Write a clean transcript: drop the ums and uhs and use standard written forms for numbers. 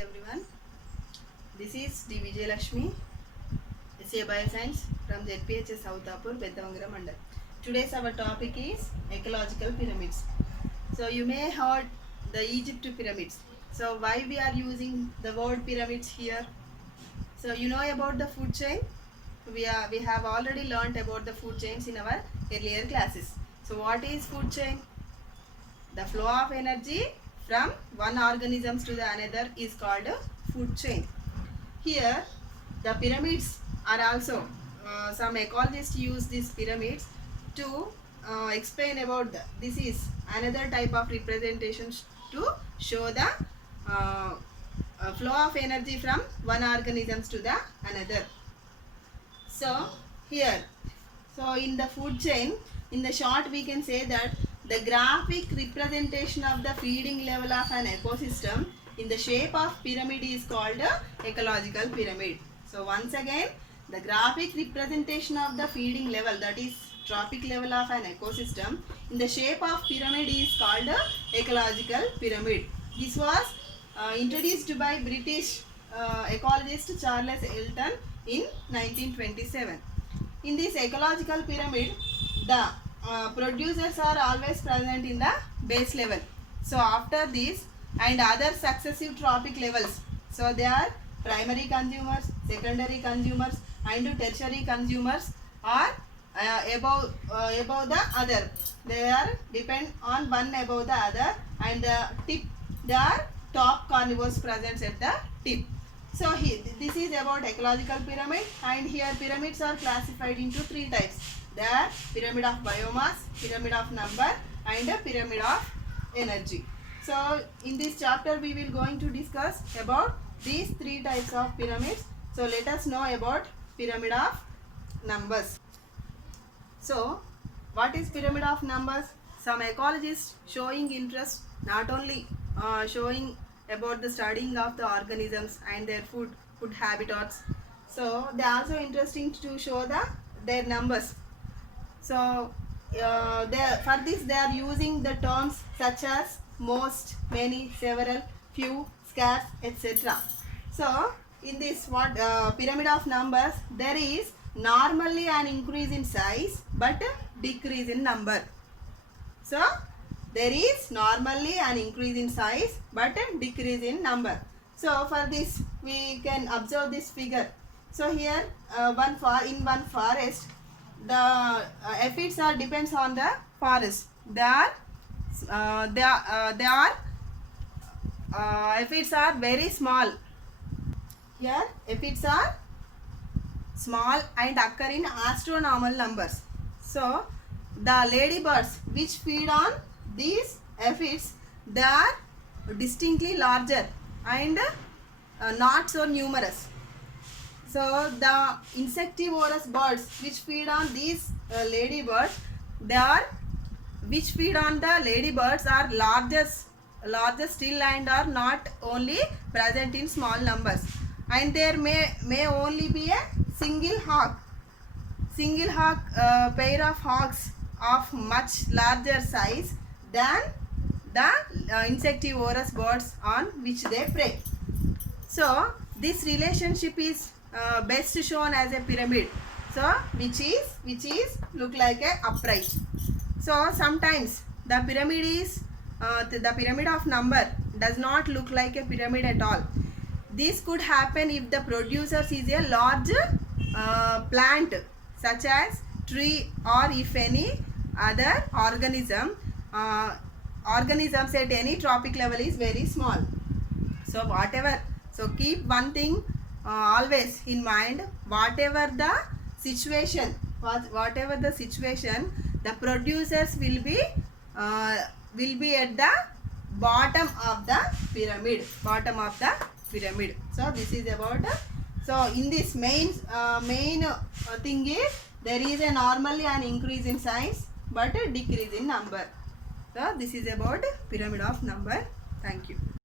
Everyone, this is D. Vijayalakshmi, SA Bioscience from ZPHS Southapur, Beddavangra Mandal. Today's our topic is ecological pyramids. So you may heard the Egypt pyramids. So why we are using the word pyramids here? So you know about the food chain. We have already learnt about the food chains in our earlier classes. So what is food chain? The flow of energy from one organism to the another is called a food chain. Here, the pyramids are also, some ecologists use these pyramids to explain about this is another type of representations to show the flow of energy from one organism to the another. So here, in the food chain, in the short we can say that the graphic representation of the feeding level of an ecosystem in the shape of pyramid is called a ecological pyramid. So once again, the graphic representation of the feeding level, that is trophic level of an ecosystem in the shape of pyramid is called a ecological pyramid. This was introduced by British ecologist Charles Elton in 1927. In this ecological pyramid, the producers are always present in the base level. So after this and other successive trophic levels, so they are primary consumers, secondary consumers and tertiary consumers are above the other. They are depend on one above the other, and the tip, they are top carnivores present at the tip. So here, this is about ecological pyramid, and here pyramids are classified into three types. They are pyramid of biomass, pyramid of number and a pyramid of energy. So in this chapter we will going to discuss about these three types of pyramids. So let us know about pyramid of numbers. So what is pyramid of numbers? Some ecologists showing interest not only showing about the studying of the organisms and their food habitats. So they are also interesting to show their numbers. So for this they are using the terms such as most, many, several, few, scarce, etc. So in this pyramid of numbers, there is normally an increase in size but decrease in number. So there is normally an increase in size but decrease in number. So for this we can observe this figure. So here in one forest, the aphids are depends on the forest. Aphids are very small. Here aphids are small and occur in astronomical numbers. So the ladybirds which feed on these aphids, they are distinctly larger and not so numerous. So the insectivorous birds which feed on these ladybirds, which feed on the ladybirds are larger still and are not only present in small numbers. And there may only be a single hawk pair of hawks of much larger size than the insectivorous birds on which they prey. So this relationship is best shown as a pyramid. So which is look like a upright. So sometimes the pyramid is the pyramid of number does not look like a pyramid at all. This could happen if the producer is a large plant such as tree, or if any other organisms at any trophic level is very small. So keep one thing always in mind, whatever the situation, the producers will be at the bottom of the pyramid. So this is about so in this main thing is there is a normally an increase in size but a decrease in number. So this is about pyramid of number. Thank you.